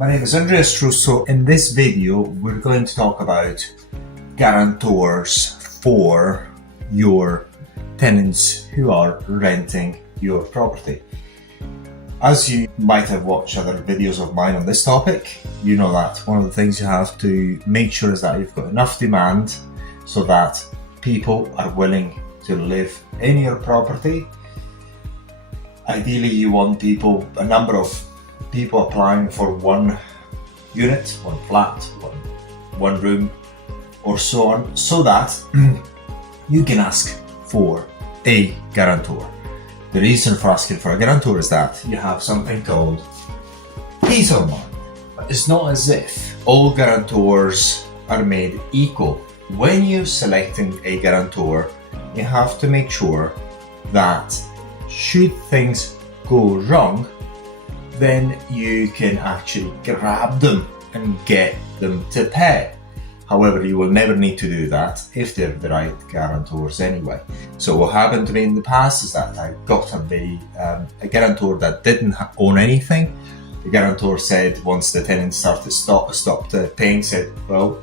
My name is Andreas Trusso. In this video, we're going to talk about guarantors for your tenants who are renting your property. As you might have watched other videos of mine on this topic, you know that one of the things you have to make sure is that you've got enough demand so that people are willing to live in your property. Ideally, you want a number of people applying for one unit, one flat, one room, or so on, so that you can ask for a guarantor. The reason for asking for a guarantor is that you have something called peace of mind. It's not as if all guarantors are made equal. When you're selecting a guarantor, you have to make sure that should things go wrong, then you can actually grab them and get them to pay. However, you will never need to do that if they're the right guarantors anyway. So what happened to me in the past is that I got a guarantor that didn't own anything. The guarantor said, once the tenant stopped paying, said, well,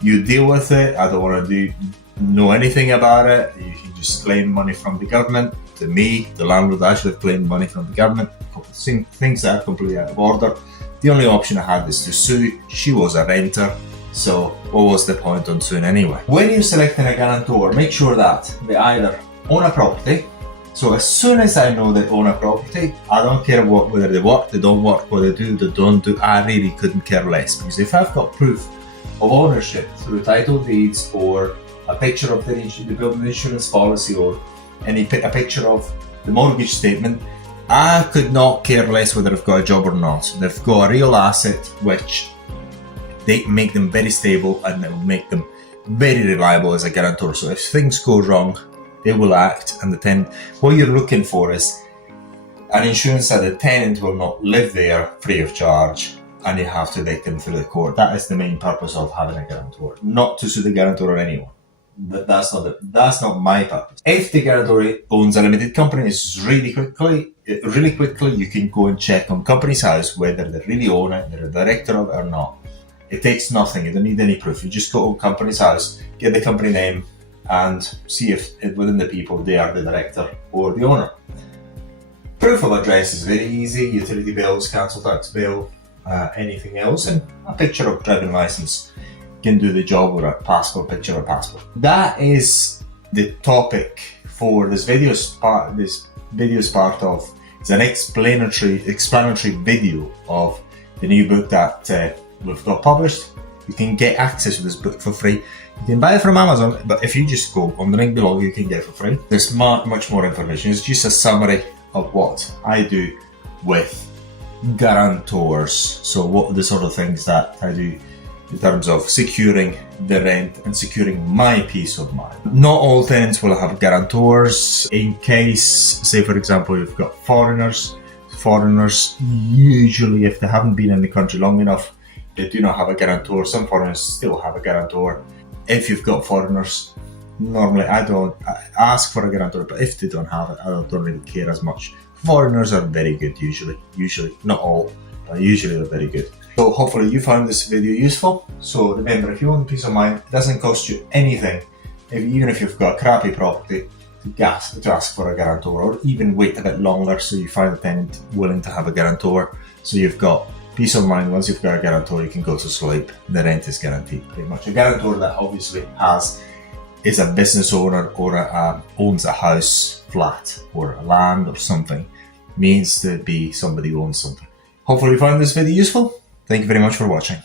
you deal with it. I don't want to know anything about it. You can just claim money from the government. To me, the landlord, I should have claimed money from the government. Things that are completely out of order. The only option I had is to sue. She was a renter. So what was the point on suing anyway? When you're selecting a guarantor, make sure that they either own a property. So as soon as I know they own a property, I don't care whether they work, they don't work, what they don't do. I really couldn't care less, because if I've got proof of ownership through title deeds or a picture of the building insurance policy or a picture of the mortgage statement, I could not care less whether they've got a job or not. They've got a real asset, which they make them very stable and it will make them very reliable as a guarantor. So if things go wrong, they will act, and the tenant, what you're looking for is an insurance that the tenant will not live there free of charge and you have to take them through the court. That is the main purpose of having a guarantor, not to sue the guarantor or anyone. That's not my purpose. If the guarantor owns a limited company, it's really quickly you can go and check on Companies House whether they really own it, they're a director of it or not. It takes nothing, you don't need any proof. You just go to Companies House, get the company name, and see if within the people they are the director or the owner. Proof of address is very easy: utility bills, council tax bill, anything else, and a picture of driving license can do the job, or a passport, picture of passport. That is the topic for this video. This video is part of, it's an explanatory video of the new book that we've got published. You can get access to this book for free. You can buy it from Amazon, but if you just go on the link below, you can get it for free. There's much more information. It's just a summary of what I do with guarantors. So what are the sort of things that I do in terms of securing the rent and securing my peace of mind. Not all tenants will have guarantors. In case, say for example, you've got foreigners usually, if they haven't been in the country long enough, they do not have a guarantor. Some foreigners still have a guarantor. If you've got foreigners, normally I ask for a guarantor, but if they don't have it, I don't really care as much. Foreigners are very good usually, not all, but usually they're very good. So hopefully you found this video useful. So remember, if you want peace of mind, it doesn't cost you anything, even if you've got a crappy property, to ask for a guarantor, or even wait a bit longer so you find a tenant willing to have a guarantor. So you've got peace of mind. Once you've got a guarantor, you can go to sleep. The rent is guaranteed, pretty much. A guarantor that obviously is a business owner or owns a house, flat, or a land or something, means to be somebody who owns something. Hopefully you found this video useful. Thank you very much for watching.